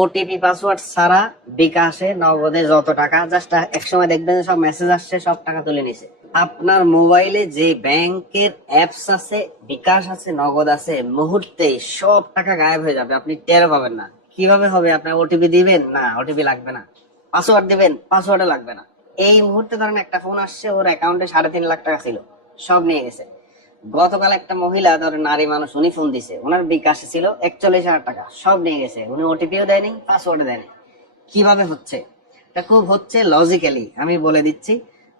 OTP password ছাড়া বিকাশে নগদে যত টাকা জাস্ট একসময় দেখবেন সব মেসেজ আসছে, সব টাকা তুলে নিছে। আপনার মোবাইলে যে ব্যাংকের অ্যাপস আছে, বিকাশ আছে, নগদ আছে, মুহূর্তেই সব টাকা গায়েব হয়ে যাবে, আপনি টের পাবেন না। কিভাবে হবে? আপনার ওটিপি দিবেন না, ওটিপি লাগবে না। পাসওয়ার্ড দিবেন, পাসওয়ার্ডে লাগবে না। এই মুহূর্তে ধরেন একটা ফোন আসছে, ওর অ্যাকাউন্টে 3.5 লাখ টাকা ছিল, সব নিয়ে গেছে। গতকাল একটা মহিলা, ধর নারী মানুষ, উনি ফোন দিছে, ওনার বিকাশে ছিল 41,000 টাকা, সব নিয়ে গেছে। উনি ওটিপিও দেয়নি, পাসওয়ার্ডও দেয়নি। কিভাবে হচ্ছে? এটা খুব হচ্ছে লজিক্যালি, আমি বলে দিচ্ছি।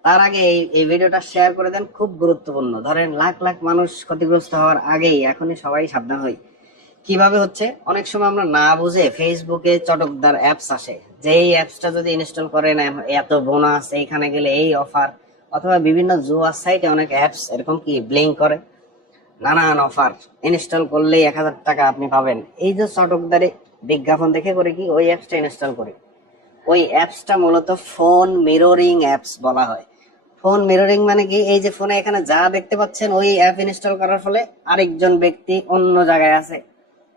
তার আগে এই ভিডিওটা শেয়ার করে দেন, খুব গুরুত্বপূর্ণ। ধরেন লাখ লাখ মানুষ ক্ষতিগ্রস্ত হওয়ার আগেই এখনই সবাই সাবধান হই। কিভাবে হচ্ছে? অনেক সময় আমরা না বুঝে ফেসবুকে চটকদার অ্যাপস আসে, যে এই অ্যাপসটা যদি ইনস্টল করেন এত বোনাস, এইখানে গেলে এই অফার, অথবা বিভিন্ন জুয়া সাইটে অনেক অ্যাপস এরকম কি ব্লিঙ্ক করে, নানান অফার, ইনস্টল করলেই 1,000 টাকা আপনি পাবেন। এই যে চটকদারি বিজ্ঞাপন দেখে করে কি ওই অ্যাপসটা ইনস্টল করি। ওই অ্যাপসটা মূলত ফোন মিররিং অ্যাপস বলা হয়। ফোন মিররিং মানে কি? এই যে ফোনে এখানে যা দেখতে পাচ্ছেন, ওই অ্যাপ ইনস্টল করার ফলে আরেকজন ব্যক্তি অন্য জায়গায় আছে,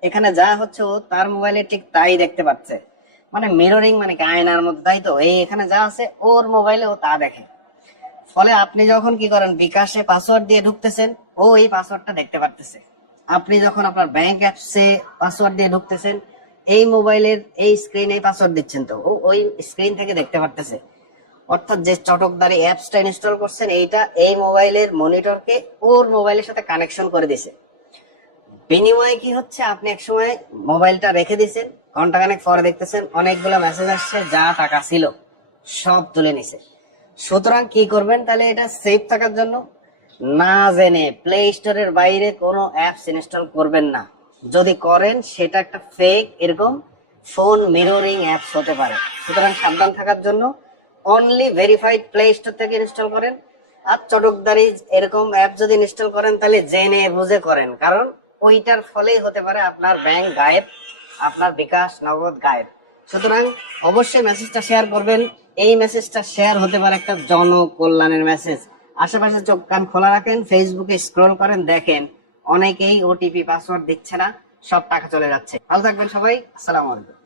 এখানে যা হচ্ছে ও তার মোবাইলে ঠিক তাই দেখতে পাচ্ছে। মানে মিররিং মানে কি? আয়নার মধ্যে, তাই তো? এই এখানে যা আছে ওর মোবাইলে ও তা দেখে। ফলে আপনি যখন কি করেন, বিকাশে পাসওয়ার্ড দিয়ে ঢুকতেছেন, ও এই পাসওয়ার্ডটা দেখতে পারতেছে। আপনি যখন আপনার ব্যাংক অ্যাপসে পাসওয়ার্ড দিয়ে ঢুকতেছেন, এই মোবাইলের এই স্ক্রিনে পাসওয়ার্ড দিচ্ছেন, তো ও ওই স্ক্রিন থেকে দেখতে পারতেছে। অর্থাৎ যে চটকদারি অ্যাপসটা ইনস্টল করছেন, এইটা এই মোবাইলের মনিটরকে ওর মোবাইলের সাথে কানেকশন করে দিছে। বিনিময়ে কি হচ্ছে? আপনি এক সময় মোবাইলটা রেখে দিয়েছেন, ঘন্টাখানেক পরে দেখতেছেন অনেকগুলো মেসেজ আসছে, যা টাকা ছিল সব তুলে নিছে। সুতরাং কি করবেন তাহলে এটা সেফ থাকার জন্য? না জেনে প্লে স্টোরের বাইরে কোনো অ্যাপস ইনস্টল করবেন না। যদি করেন সেটা একটা ফেক, এরকম ফোন মিররিং অ্যাপস হতে পারে। সুতরাং সাবধান থাকার জন্য অনলি ভেরিফাইড প্লে স্টোর থেকে ইনস্টল করেন। আর চটকদারি এরকম অ্যাপ যদি ইনস্টল করেন তাহলে জেনে বুঝে করেন, কারণ ওইটার ফলেই হতে পারে আপনার ব্যাংক গায়েব, আপনার বিকাশ নগদ গায়েব। সুতরাং অবশ্যই মেসেজটা শেয়ার করবেন। এই মেসেজটা শেয়ার হতে পারে একটা জনকল্যাণের মেসেজ। আশেপাশে চোখ কান খোলা রাখেন, ফেসবুকে স্ক্রল করেন, দেখেন অনেকেই ওটিপি পাসওয়ার্ড দিচ্ছে না, সব টাকা চলে যাচ্ছে। ভালো থাকবেন সবাই, আসসালামু আলাইকুম।